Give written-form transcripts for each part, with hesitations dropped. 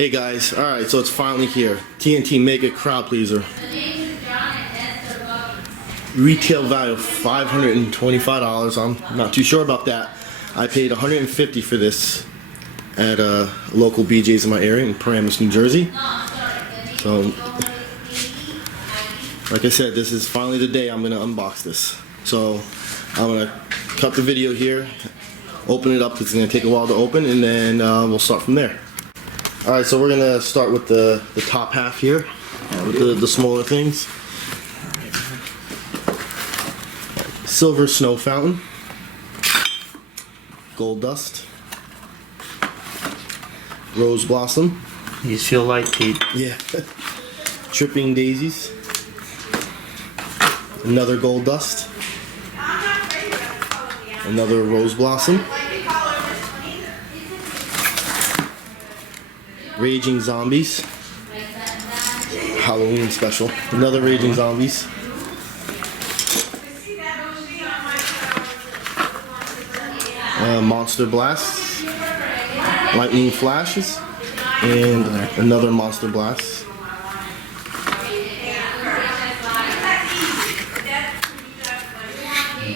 Hey guys, alright, so it's finally here. TNT Mega Crowd Pleaser. Retail value of $525. I'm not too sure about that. I paid $150 for this at a local BJ's in my area in Paramus, New Jersey. So, like I said, this is finally the day I'm going to unbox this. So, I'm going to cut the video here, open it up. It's going to take a while to open, and then we'll start from there. Alright, so we're going to start with the top half here, with the smaller things. Silver snow fountain, gold dust, rose blossom. You feel like Pete? Yeah. Tripping daisies, another gold dust, another rose blossom, raging zombies, Halloween special, another raging zombies. Monster blasts, lightning flashes, and another monster blast.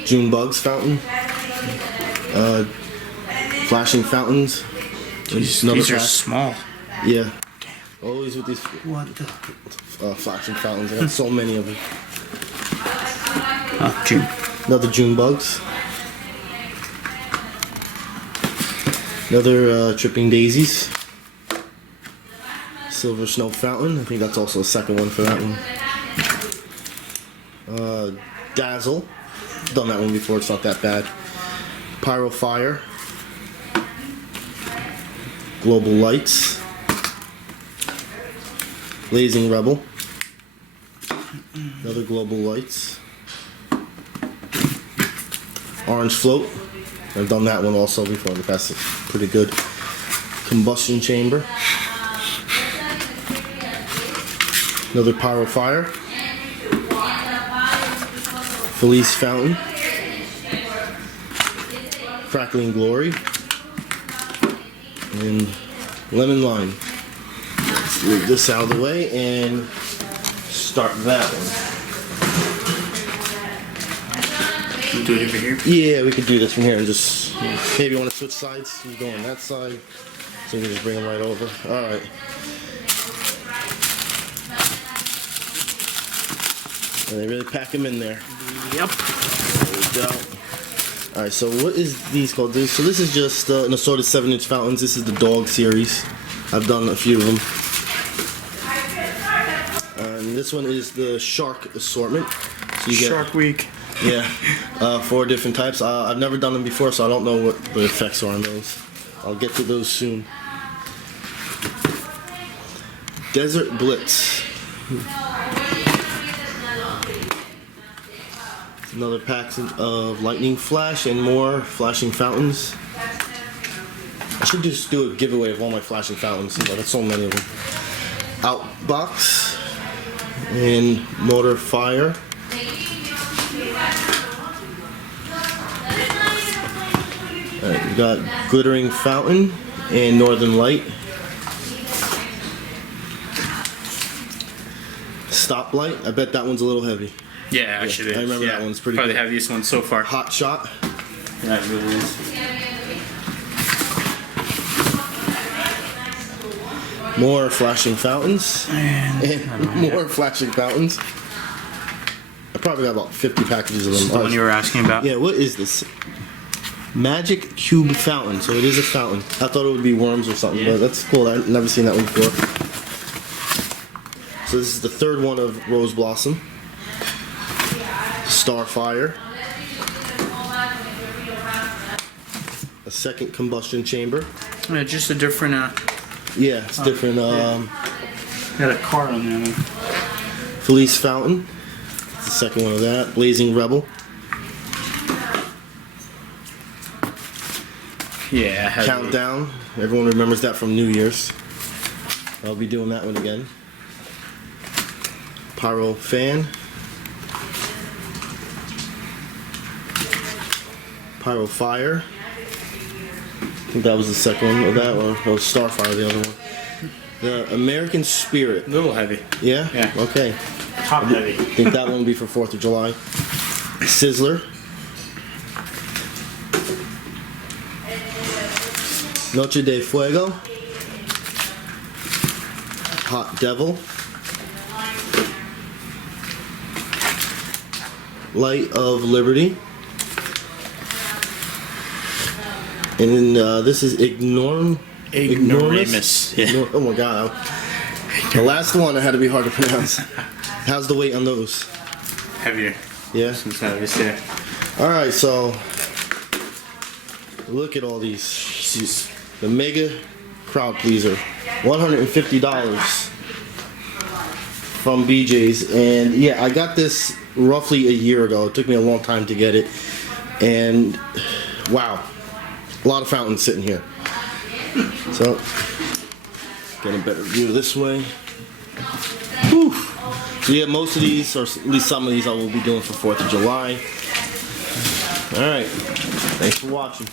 June bugs fountain, flashing fountains. These are small. Yeah, always with these What the? flashing fountains. I got so many of them. June. Another June bugs. Another tripping daisies. Silver snow fountain. I think that's also a second one for that one. Dazzle. Done that one before. It's not that bad. Pyro fire. Global lights. Blazing rebel. Another global lights. Orange float. I've done that one also before, but that's pretty good. Combustion chamber. Another pyro fire. Felice fountain. Crackling glory. And lemon lime. Let's move this out of the way and start that one. Do it over here? Yeah, we could do this from here and just maybe you want to switch sides. You go on that side, so we can just bring them right over. All right. And they really pack them in there. Yep. There we go. All right. So what is these called? So this is just an assorted 7-inch fountains. This is the dog series. I've done a few of them. And this one is the shark assortment. So you get Shark Week. Yeah, 4 different types. I've never done them before, so I don't know what the effects are on those. I'll get to those soon. Desert Blitz. Another pack of lightning flash and more flashing fountains. I should just do a giveaway of all my flashing fountains. I got so many of them. Outbox and motor fire. Alright, we got glittering fountain and northern light. Stoplight. I bet that one's a little heavy. Yeah, actually, I remember that one's pretty probably good. the heaviest one so far. Hot shot. Yeah, it really is. More flashing fountains. And more flashing fountains. I probably got about 50 packages of them. the one you were asking about. Yeah, what is this? Magic Cube Fountain. So it is a fountain. I thought it would be worms or something, but that's cool. I've never seen that one before. So this is the third one of Rose Blossom. Starfire. A second combustion chamber. Yeah, just a different. Yeah, it's different. Got a card on there. Felice Fountain. That's the second one of that. Blazing Rebel. Yeah, heavy. Countdown. Everyone remembers that from New Year's. I'll be doing that one again. Pyro fan. Pyro Fire. I think that was the second one of that, or Starfire, the other one. The American Spirit. A little heavy. Yeah? Yeah. Okay. Top heavy. Think that one will be for 4th of July. Sizzler. Noche de Fuego. Hot Devil. Light of Liberty. And then this is Ignoramus. Yeah. Oh my god. The last one I had to be hard to pronounce. How's the weight on those? Heavier. Yeah? Since I was there. Alright, so look at all these. The Mega Crowd Pleaser. $150 from BJ's. And yeah, I got this roughly a year ago. It took me a long time to get it. And wow. A lot of fountains sitting here. So, get a better view this way. Whew. So yeah, most of these, or at least some of these, I will be doing for 4th of July. Alright, thanks for watching.